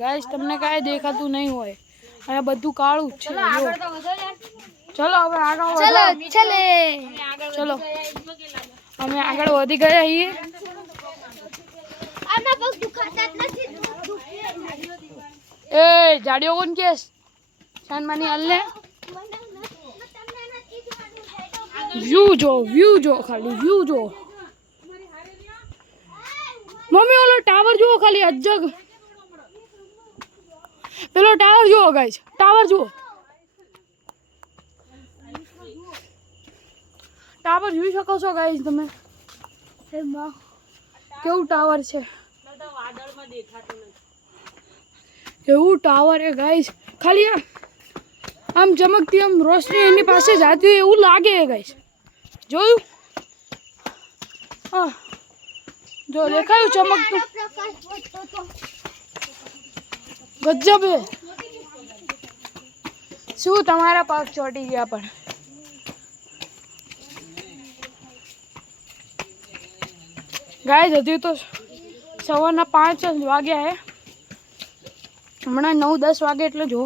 Guys તમને કાંઈ દેખાતું નહીં હોય અને બધું કાળું જ છે. ચલો હવે આગળ ચલો અમે આગળ વધી ગયા છીએ. એ જાડિયો કોણ કેસ શાનમાની હલને વ્યૂ જો ખાલી વ્યૂ જો. મમ્મી ઓલો ટાવર જુઓ ખાલી અજગ પેલો ટાવર જુઓ ગાઈસ ટાવર જુઓ ટાવર જોઈ શકો છો ગાઈસ તમે કેવું ટાવર છે કેવું ટાવર હે ગાઈસ ખાલી આમ ચમકતી આમ રોશની એની પાસે જાતી હોય એવું લાગે હે ગાઈસ જોયું હા જો દેખાયું ચમકતું ગજબ હે શું તમારા પગ ચોટી ગયા પણ ગાઈસ હજી તો સવારના 5 વાગ્યા હે હમણાં 9-10 વાગે એટલે જો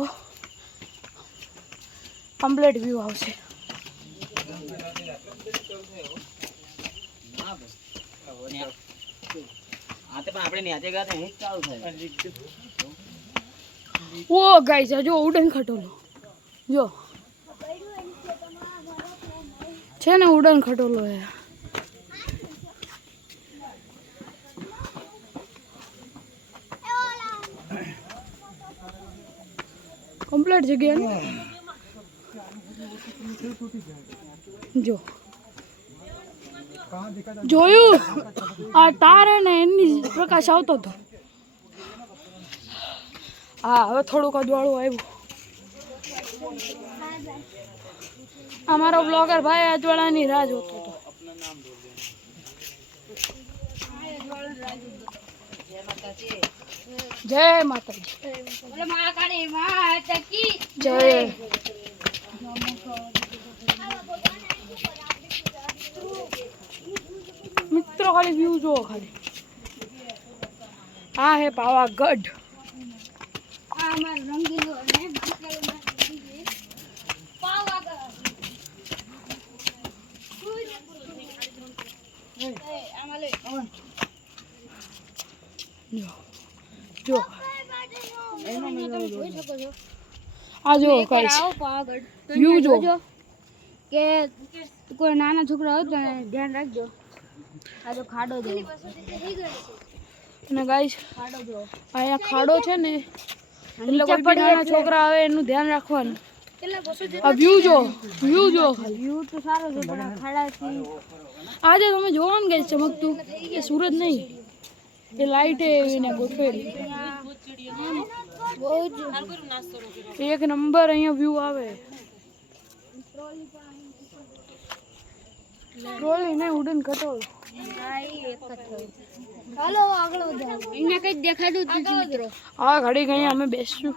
કમ્પ્લીટ વ્યૂ આવશે. ઓ ગાઈસ જો ઉડન ખટોલો જો છે ને ઉડન ખટોલો હે કમ્પ્લીટ જગ્યા જો જોયું આ તાર ને એની પ્રકાશ આવતો હતો. હા હવે થોડુંક અજવાળું આવ્યું. અમારો બ્લોગર ભાઈ અજવાળાની રાહ જોતો હતો. જય માતાજી જય મિત્રો ખાલી વ્યૂ જુઓ ખાલી આ હે પાવાગઢ. જો આ જો વ્યૂ જો કે કોઈ નાના છોકરા હોય તો ધ્યાન રાખજો. આ તો ખાડો જો અને ગાઈસ ખાડો જો અહીંયા ખાડો છે ને એટલે કોઈ પણ નાના છોકરા આવે એનું ધ્યાન રાખવાનું. આ વ્યૂ જો ખાલી વ્યૂ તો સારો છે પણ ખાડાથી આજે તમે જોવો ને ગાઈસ ચમકતું એ સૂરજ નહીં એ લાઈટ એને ગોઠવેલી એક નંબર અહીંયા વ્યૂ આવે. ટ્રોલી ને ઉડન ખટોલ હાલો આગળ વધારો. અહીંયા કઈ દેખાતું જ નથી મિત્રો. હા ઘડી ગઈ અમે બેસશું.